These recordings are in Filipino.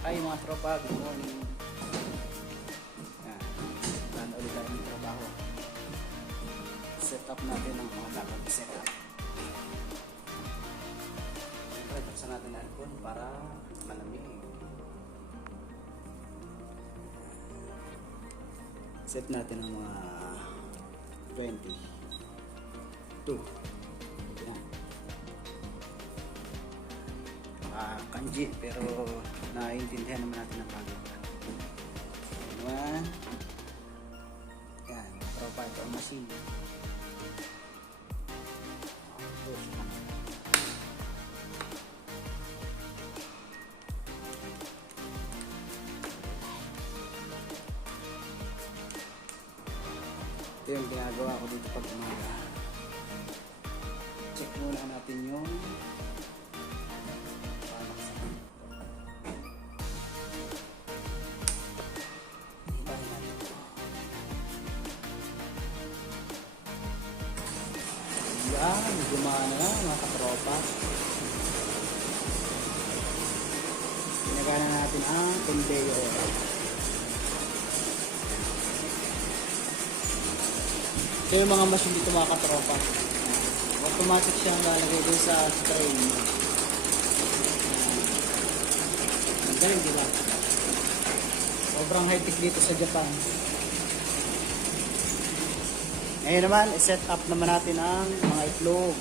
Hi mga tropa, good morning. Yan, plan ulit tayo ng trabaho. Set up natin ang mga dapat set up. Siyempre, buksan natin ang aircon para malamig. Set natin ang mga 22. Yan. Kanji, pero naiintindihan naman natin ang bagay. Yan. Yan, tropa, ito ang machine. Ito yung ginagawa ko dito pag umaga. Check muna natin yung yan, gumana na mga katropa. Pinagana natin ang conveyor. Ito yung mga machine dito mga katropa. Automatic siyang lalagay din sa train. Ang galing, diba? Sobrang high-tech dito sa Japan. Ngayon naman, i-set up naman natin ang mga itlog.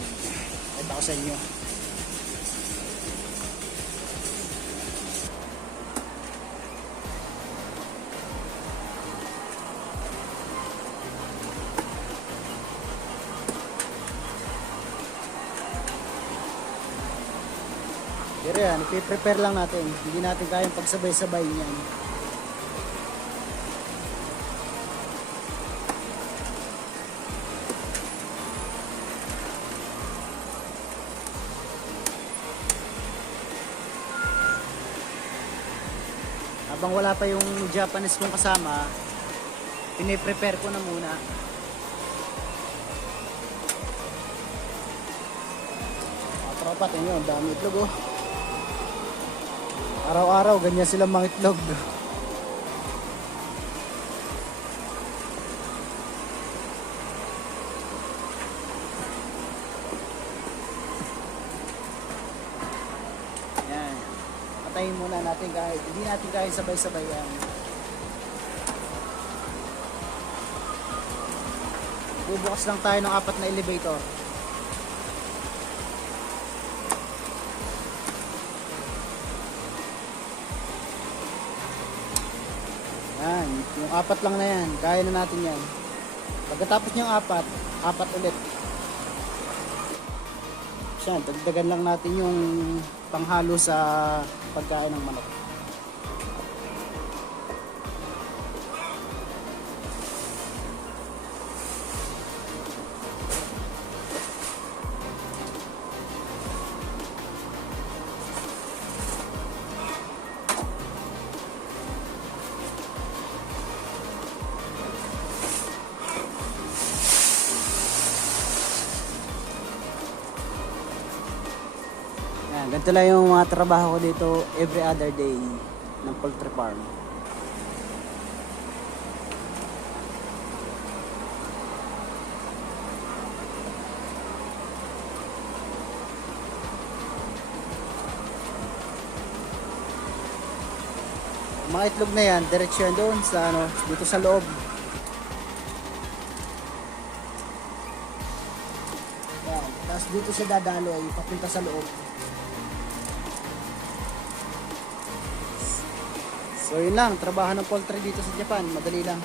Ito ko sa inyo. Pero yan, ipiprepare lang natin. Hindi natin kayang pagsabay-sabay niyan. Habang wala pa yung Japanese kong kasama, piniprepare ko na muna. Mga tropa, tingnan, dami itlog oh. Araw-araw, ganyan silang mga itlog. Yan. Patayin muna natin kahit hindi natin kahit sabay-sabay yan. Bubukas lang tayo ng 4 na elevator. Yan, yung 4 lang na yan, kaya na natin yan. Pagkatapos yung 4 ulit. Yan, dagdagan lang natin yung panghalo sa pagkain ng manok. Ganito lang yung mga trabaho ko dito every other day ng poultry farm. Mga itlog na yan, diretso yan doon sa dito sa loob. Yan, tapos dito siya dadaloy papunta sa loob. So yun lang, trabaho ng poultry dito sa Japan, madali lang.